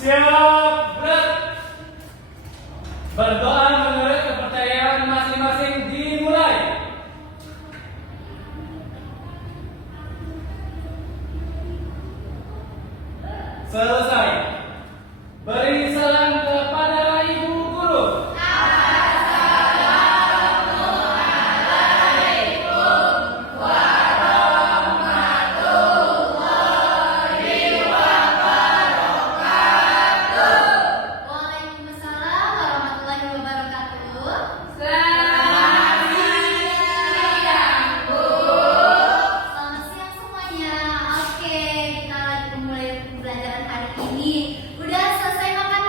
Siap, berat. Berdoa menurut kepercayaan masing-masing dimulai. Selesai. Beri salam kepada Ibu Guru. Waalaikumsalam warahmatullahi wabarakatuh. Selamat siang, Bu. Selamat siang semuanya. Oke, kita lagi mulai pembelajaran hari ini. Udah selesai makan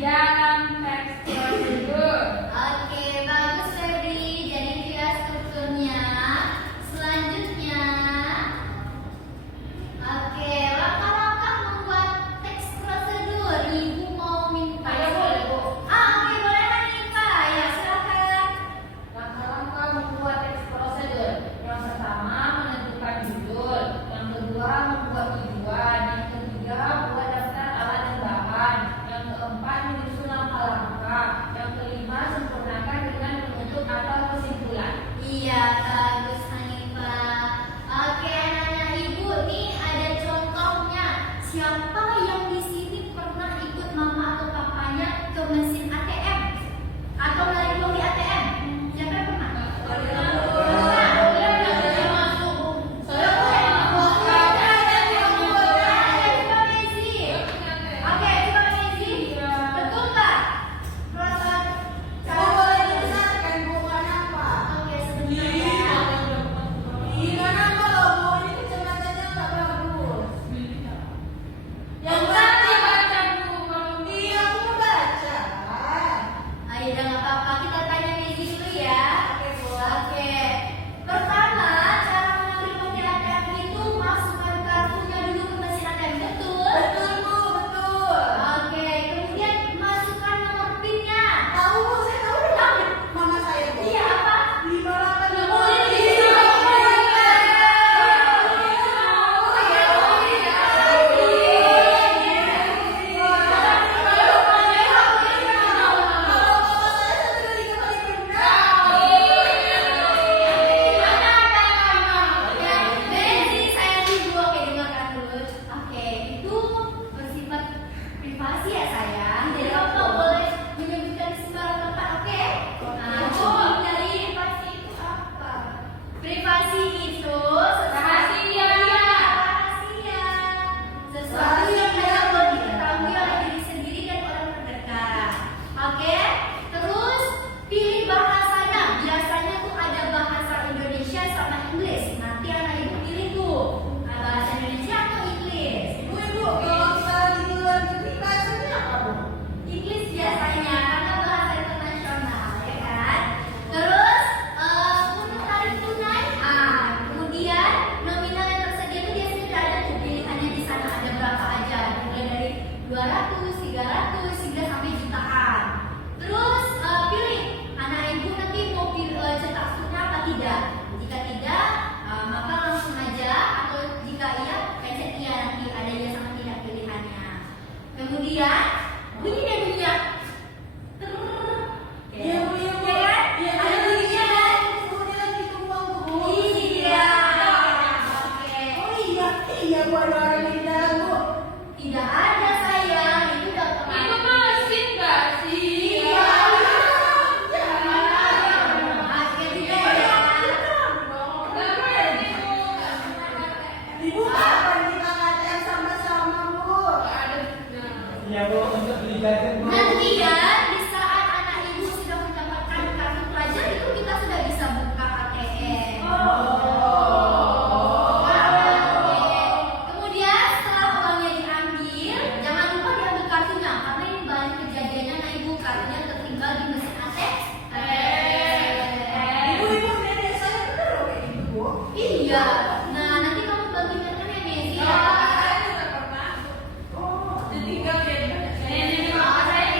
dalam teks prosedur. Oke, bagus Febri. Jadi dia strukturnya. Selanjutnya, oke, langkah-langkah membuat teks prosedur. Ibu mau minta. Saya boleh, Bu. Oke, boleh Hanifah. Ya, silakan. Langkah-langkah membuat teks prosedur. Yang pertama, menentukan judul. Yang kedua, membuat tujuan. Yang ketiga, buat daftar alat dan bahan. Yang keempat, menyusun langkah-langkah. Yang kelima, sempurnakan dengan menutup atau kesimpulan. Iya, bagus Hanifah. Oke, anak-anak ibu, nih ada contohnya. Siapa yang di sini pernah ikut mama atau papanya ke mesin ATM atau narik uang di ATM? Siapa yang pernah? Saya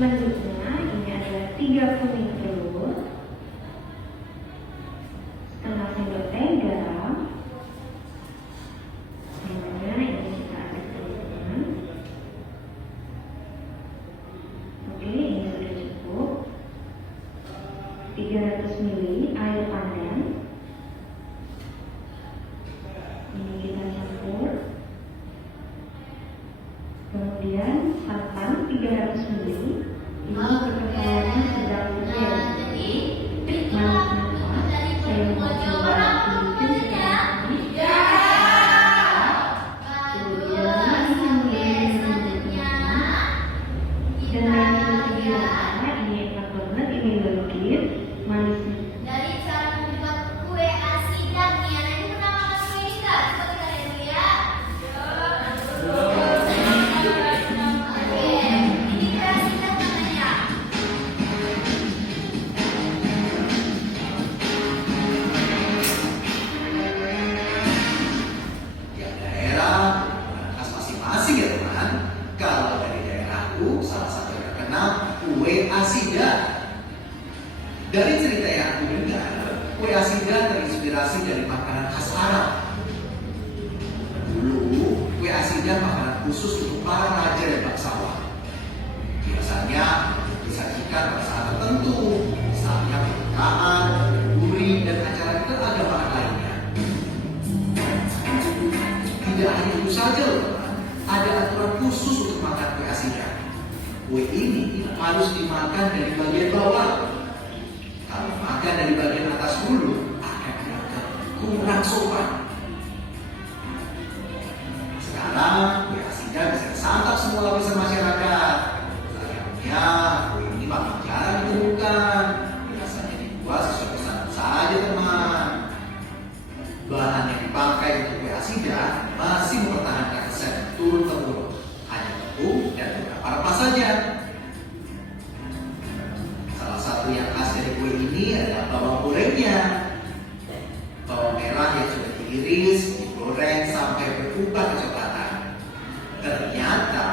Selanjutnya ini adalah 3 kuning telur, setengah sendok teh garam. Semuanya ini kita aduk teman-teman. Oke, ini sudah cukup. 300 ml air pandan. Ini kita campur. Kemudian santan 300 ml. Ini perkembangannya sedang terjadi. Itulah penutup dari pertemuan jawaban selanjutnya. Bagus. Oke, selanjutnya Dan yang ketiga, ini enak banget, ini legit, manis. dari cara membuat kue asidak nih. Nanti pernah makan kue ini nggak? Coba kita lihat dulu ya. Oke, ini kue asidak namanya. Tiap daerah khas masing-masing ya teman. Kalau dari daerahku, salah satu yang terkenal kue asidah. Dari cerita yang aku dengar, kue asidah terinspirasi dari makanan khas Arab. Dulu, kue asidah makanan khusus untuk para raja dan bangsawan. Biasanya disajikan pada saat tertentu, misalnya pernikahan, duri, dan acara keagamaan lainnya. Tidak hanya itu saja loh teman, ada aturan khusus untuk makan kue asidah. Kue ini harus dimakan dari bagian bawah. Kalau makan dari bagian atas dulu, akan dianggap kurang sopan. Sekarang kue asidah bisa disantap semua lapisan masyarakat. Sayangnya kue ini makin jarang ditemukan. Biasanya dibuat sesuai pesanan saja teman. Bahan yang dipakai untuk kue asidah masih mempertahankan resep turun temurun, hanya tepung dan beberapa rempah saja. Salah satu yang khas dari kue ini adalah bawang gorengnya. Bawang merah yang sudah diiris, digoreng sampai berubah kecoklatan. Ternyata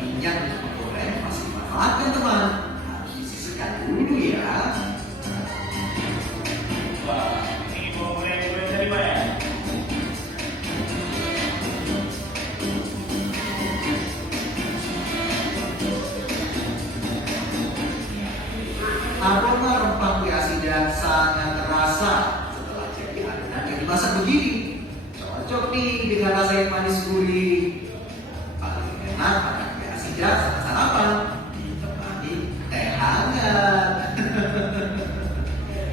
minyak untuk menggoreng masih dimanfaatkan teman. Harus disisihkan dulu ya. Wah, ini bawang goreng dari mana? Aroma rempah kue asidah sangat terasa setelah jadi adonan yang dimasak begini. Cocok nih dengan rasa yang manis gurih. Paling enak makan kue asidah saat sarapan, ditemani teh hangat.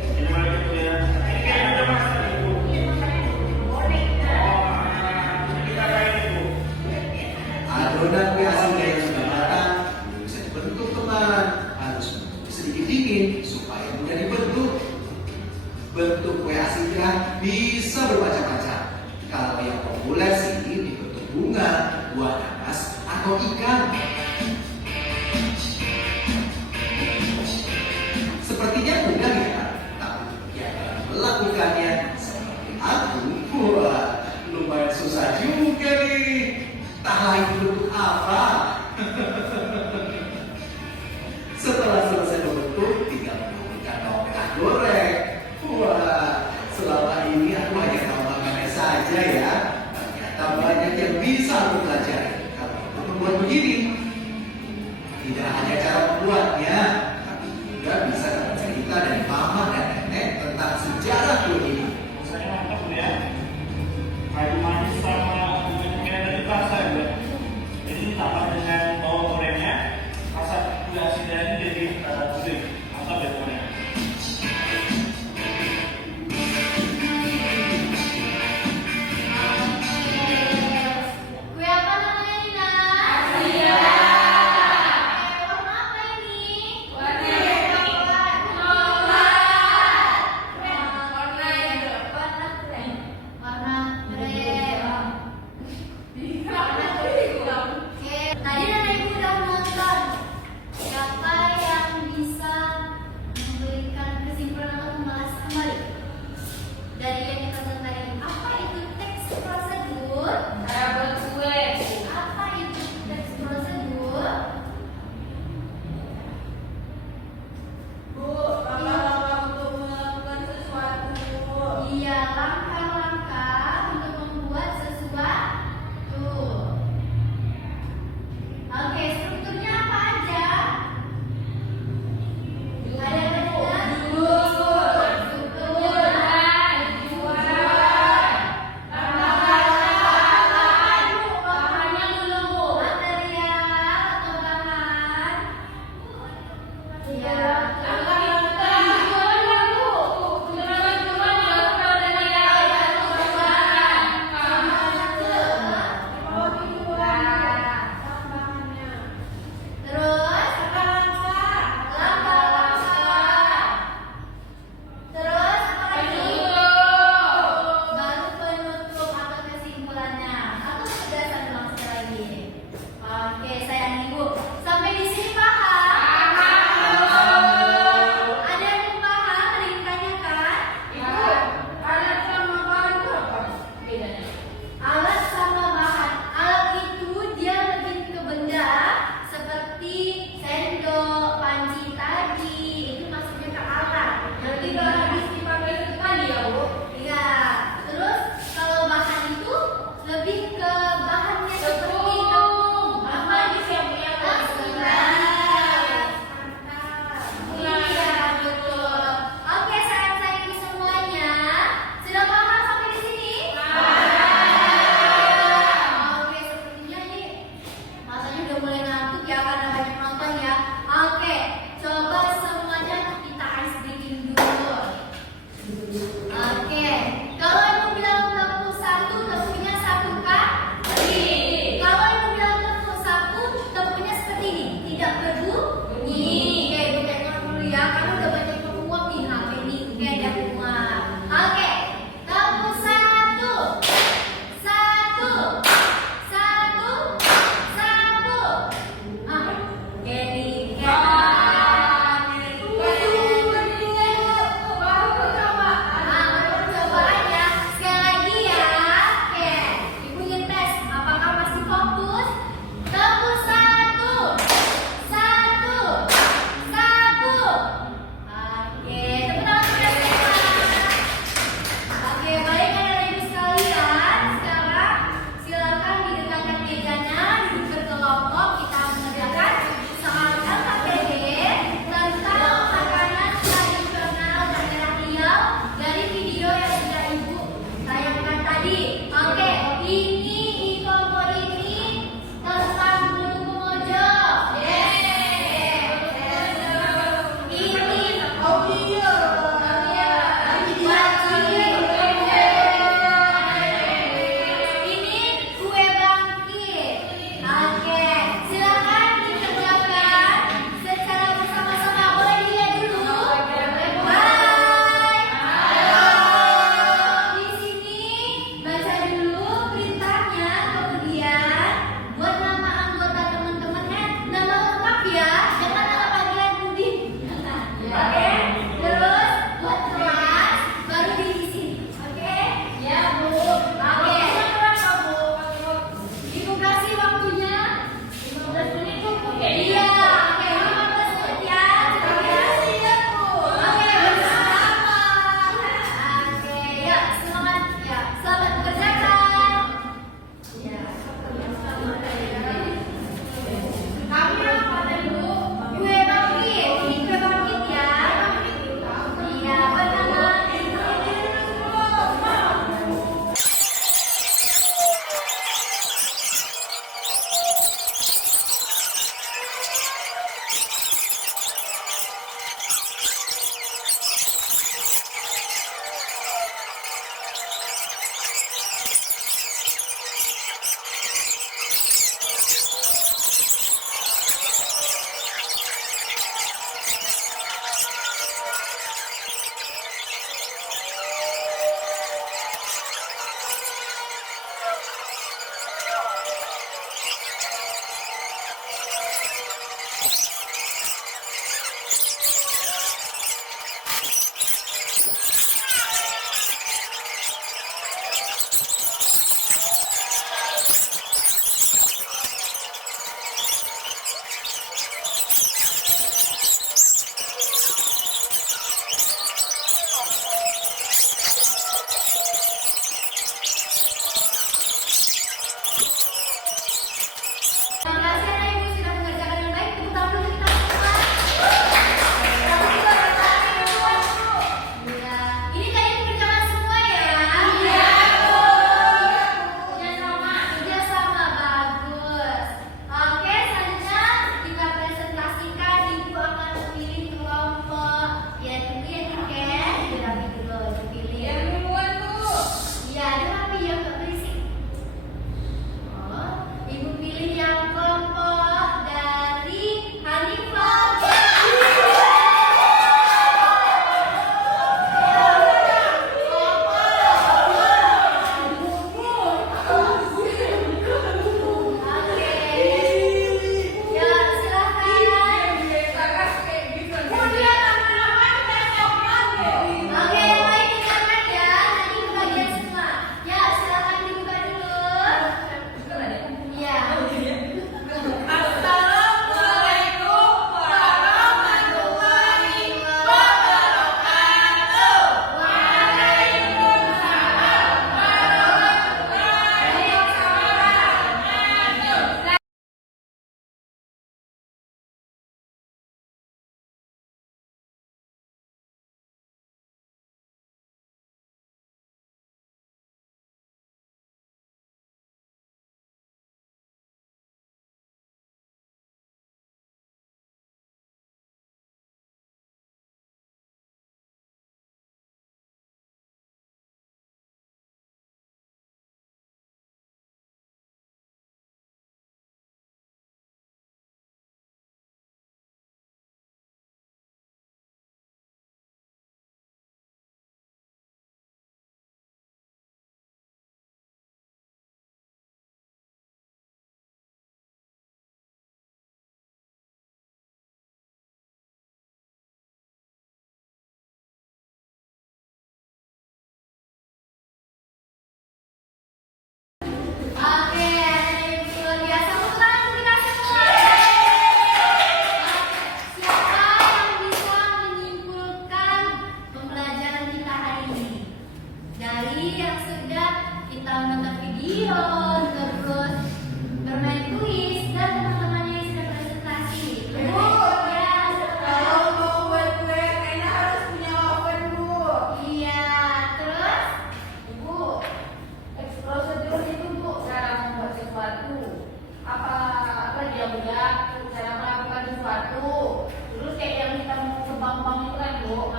Ini mana gitu ya? Ini kan ada masak ibu. Oh, kita kayak ibu. Adonan kue asidah yang sudah matang belum bisa dibentuk teman. Harus menunggu sedikit dingin supaya mudah dibentuk. Bentuk kue asidah bisa bermacam-macam. Kalau yang populer sih dibentuk bunga, buah nanas, atau ikan. Sepertinya mudah ya, tapi yang melakukannya seperti aku, wah lumayan susah juga nih. Tak lain bentuk apa. Setelah selesai membentuk, tinggal menambahkan bawang merah goreng. Wah, selama ini aku hanya tahu makannya saja ya. Ternyata banyak yang bisa aku pelajari kalau untuk membuat begini. Tidak hanya cara membuatnya, tapi juga bisa dapat cerita dari mama dan nenek tentang sejarah kue ini. Rasanya mantap Bu ya. Kayu manis sama dengan tadi rasa ya. Jadi ditambah dengan bawang gorengnya, rasa kue asidah ini jadi gurih. Mantap ya teman ya. Kue apa namanya ini nak? Asidah. Warna apa ini? Warna coklat. Warna yang Warna krem. Warna krem. warna kuning. Oke, tadi Nana Ibu udah nonton. Siapa yang bisa Iya. Terus Terus apa lagi? Baru penutup atau kesimpulannya. Atau sudah satu maksud lagi? Oke, sayang ibu. Sampai di sini paham?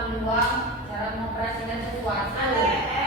pengetahuan luang cara mengoperasikan sesuatu.